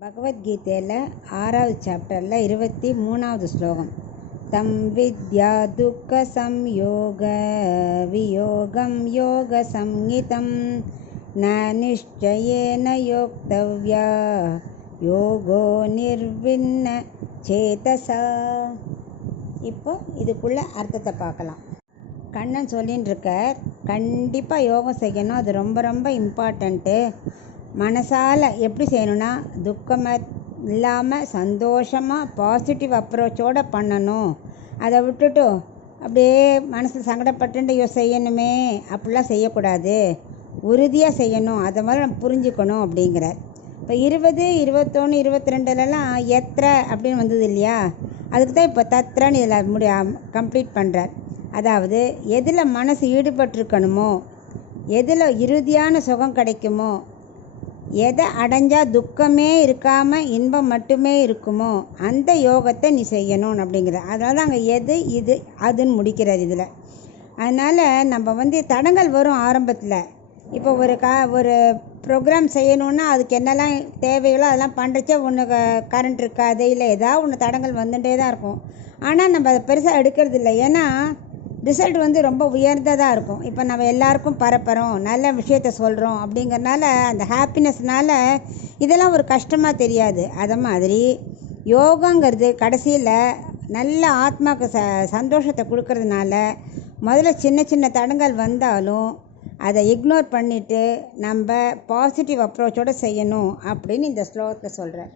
பகவத்கீதையில் 6வது சாப்டரில் 23வது ஸ்லோகம். தம் வித்யா துக்க சம்யோக வியோகம் யோக சம்ஹிதம் ந நிஷ்சயேன யோக்தவ்யா யோகோ நிர்விண்ண சேதசா. இப்போ இதுக்குள்ள அர்த்தத்தை பார்க்கலாம். கண்ணன் சொல்லின்னு இருக்கார், கண்டிப்பாக யோகம் செய்யணும், அது ரொம்ப ரொம்ப இம்பார்ட்டண்ட்டு. மனசால் எப்படி செய்யணும்னா துக்கம் இல்லாமல் சந்தோஷமாக பாசிட்டிவ் அப்ரோச்சோடு பண்ணணும். அதை விட்டுட்டு அப்படியே மனசில் சங்கடப்பட்டு செய்யணுமே அப்படிலாம் செய்யக்கூடாது, உறுதியாக செய்யணும். அதை மாதிரி நம்ம புரிஞ்சுக்கணும் அப்படிங்கிறார். இப்போ 20, 21, 22லலாம் எத்திர அப்படின்னு வந்தது இல்லையா, அதுக்கு தான் இப்போ தத்திரன்னு இதில் கம்ப்ளீட் பண்ணுறார். அதாவது எதில் மனசு ஈடுபட்டிருக்கணுமோ, எதில் இறுதியான சுகம் கிடைக்குமோ, எதை அடைஞ்சால் துக்கமே இருக்காமல் இன்பம் மட்டுமே இருக்குமோ அந்த யோகத்தை நீ செய்யணும் அப்படிங்கிற. அதனால தான் அங்கே எது இது அதுன்னு முடிக்கிறார் இதில். அதனால் நம்ம தடங்கள் வரும் ஆரம்பத்தில். இப்போ ஒரு ப்ரோக்ராம் செய்யணுன்னா அதுக்கு என்னெல்லாம் தேவைகளோ அதெல்லாம் பண்ணுறச்சே ஒன்று கரண்ட் இருக்காது, இல்லை ஏதாவது ஒன்று தடங்கள் வந்துகிட்டே தான் இருக்கும். ஆனால் நம்ம அதை பெருசாக எடுக்கிறது இல்லை, ஏன்னா ரிசல்ட் ரொம்ப உயர்ந்ததாக இருக்கும். இப்போ நம்ம எல்லாருக்கும் பரப்புகிறோம், நல்ல விஷயத்த சொல்கிறோம் அப்படிங்கிறனால அந்த ஹாப்பினஸ்னால் இதெல்லாம் ஒரு கஷ்டமாக தெரியாது. அதை மாதிரி யோகங்கிறது கடைசியில் நல்ல ஆத்மாவுக்கு சந்தோஷத்தை கொடுக்கறதுனால முதல்ல சின்ன சின்ன தடங்கள் வந்தாலும் அதை இக்னோர் பண்ணிவிட்டு நம்ம பாசிட்டிவ் அப்ரோச்சோடு செய்யணும் அப்படின்னு இந்த ஸ்லோகத்தில் சொல்கிறார்.